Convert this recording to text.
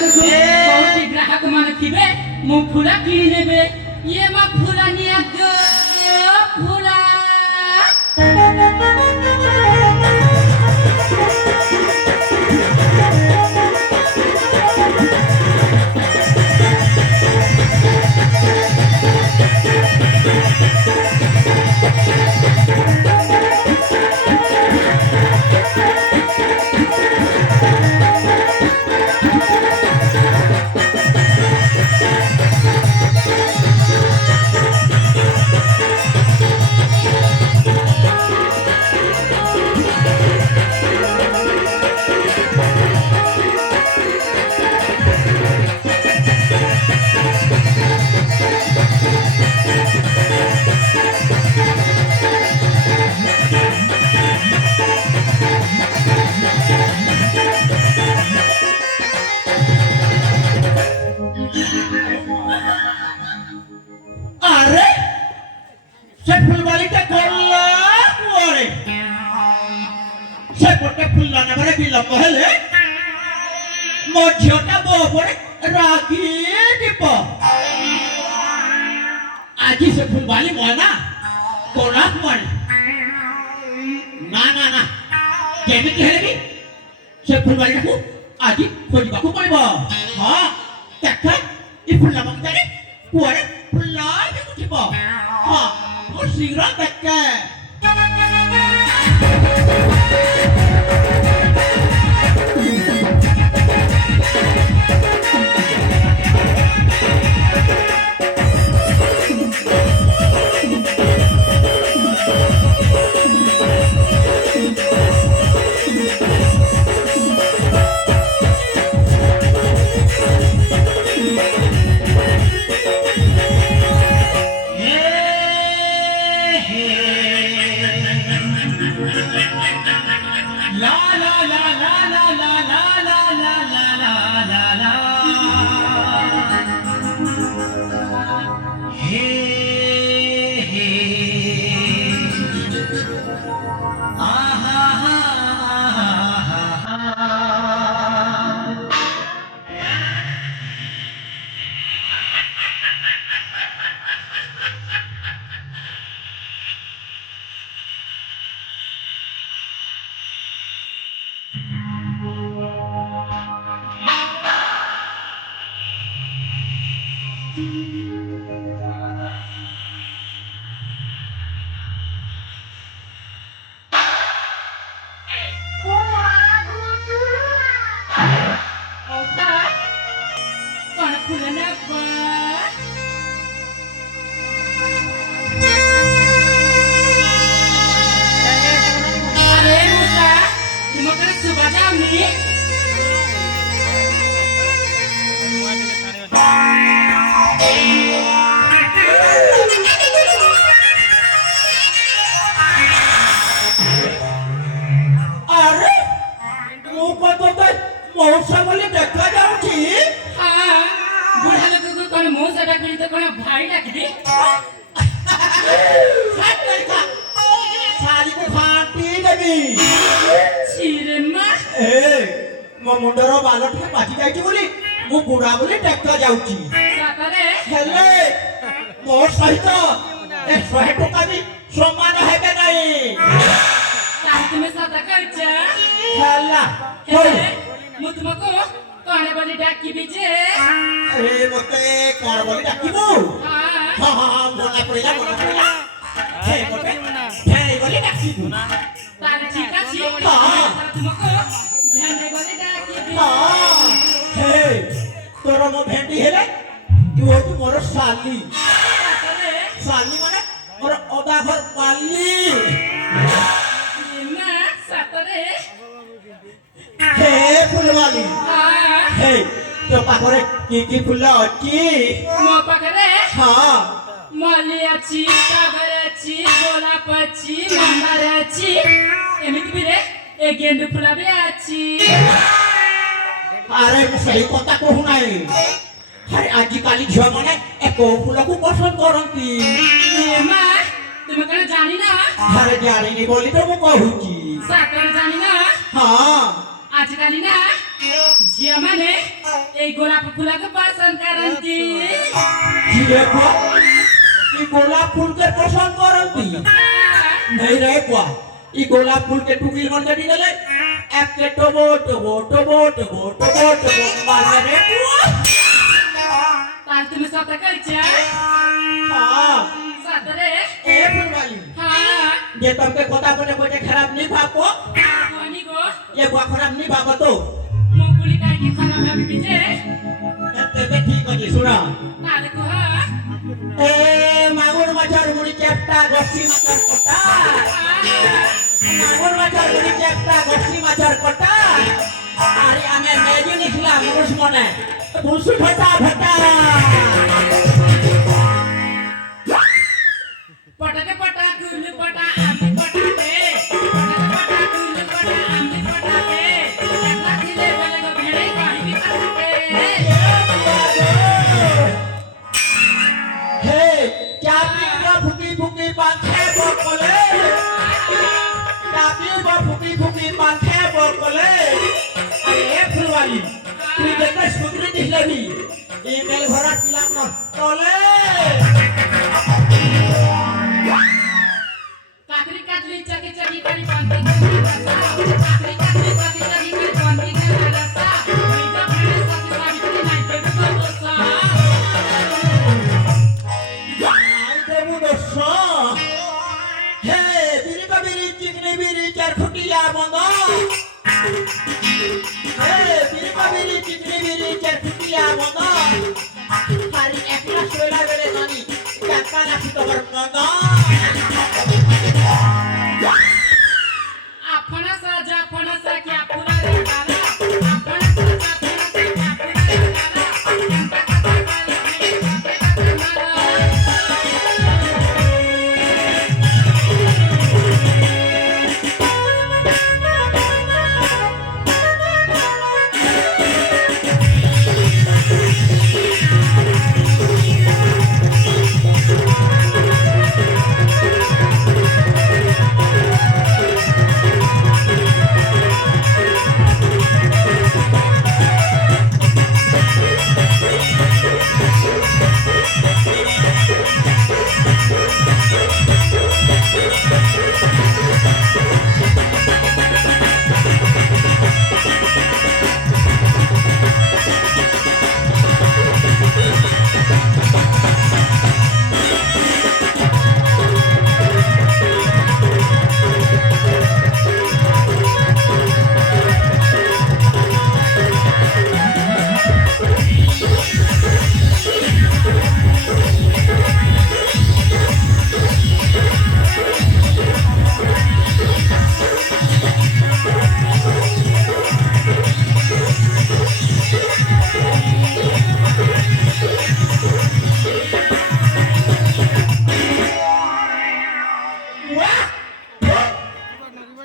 बहुत ग्राहक मान थिबे मु फुला किनी नेबे ये मा फुला निया गो फुला आज से फुलवाली मोना कोलाक मन ना ना ना केमिति हेलेबी से फुलवाली को आज खोजबा को पड़िबो हां देखा ई फुलला मंगतारे कुआरे फुलला भी उठिबो हां ओ शीघ्र देखा मुंडर बालट बाजी जाइटी बोली मु बुढ़ा बोली टेक्का जाउची सातरे हेले मोर सहित 100 टका भी समान हेबे नाही ताहि में सदा करछ हेला होय मु तुमको कोन बोली डाकी बिजे अरे मते कोन बोली डाकीबो हां हां मोना पड़िला हे मते हे बोली डाकीबो ताने ठीक अछि हां तुमको भेंडे बोली डाकी हां हे तोरा मो भेंडी हेले तू हो मोर साली साली माने मोर ओदा घर पाली ना सातरे हे फुलवाली हे तो पाखरे की फुल अछि मो पाखरे हां मल्ली अछि कागर अछि गोलाप अछि मंदार अछि एमिति बिरे ए गेंडू फुल भी अछि अरे सही कथा कहू नाही अरे आजिकाली झियो माने एको फुल को पसंद करंती ए मां तुम कने जानी ना अरे जानी बोली तो मु कहूची सातर जानी ना हां आजिकाली ना झिया माने ए गोलाप फुलाको पसंद करन्ती झिया को ई गोलाप फूल के पसंद करती नहीं रे को ई गोलाप फूल के टुकिल मन कटी गले एक के टोबो टोबो टोबो टोबो टोबो टोबो मारे रे को ताल तुम्ही स्वतः करच्या हां सात रे ए फुलवाली हां ये तुमके कोता कोने कोटे खराब नहीं भाको कोणी गो ये बुआ खराब नहीं भाको तो मुकुली काय की खराब भाबी बिजे ते ठीक ଅଛି ଶୁଣ ताले को हा ए मागुर माछर मुड़ी चेप्टा गसी माछर कटा मागुर माछर मुड़ी चेप्टा गसी माछर कटा আরে আমি মেজে নিছিলাম মুস মনে ভুসু ফটা ফটা पटाके पटा कुलु पटा आम्ही पटाके पटाके पटा कुलु पटा आम्ही पटाके एकला दिले बेले गो भेडे काही पटाके हे क्या पीगा फुकी फुकी पांखे बोकले क्या पीगा फुकी फुकी पांखे बोकले अरे फुलवाली তুই দেখতে সুন্দরী দিছলি ইমেল ভরা দিলাম না তলে काकरी काटली चकी चकी करी बांधते काकरी काटली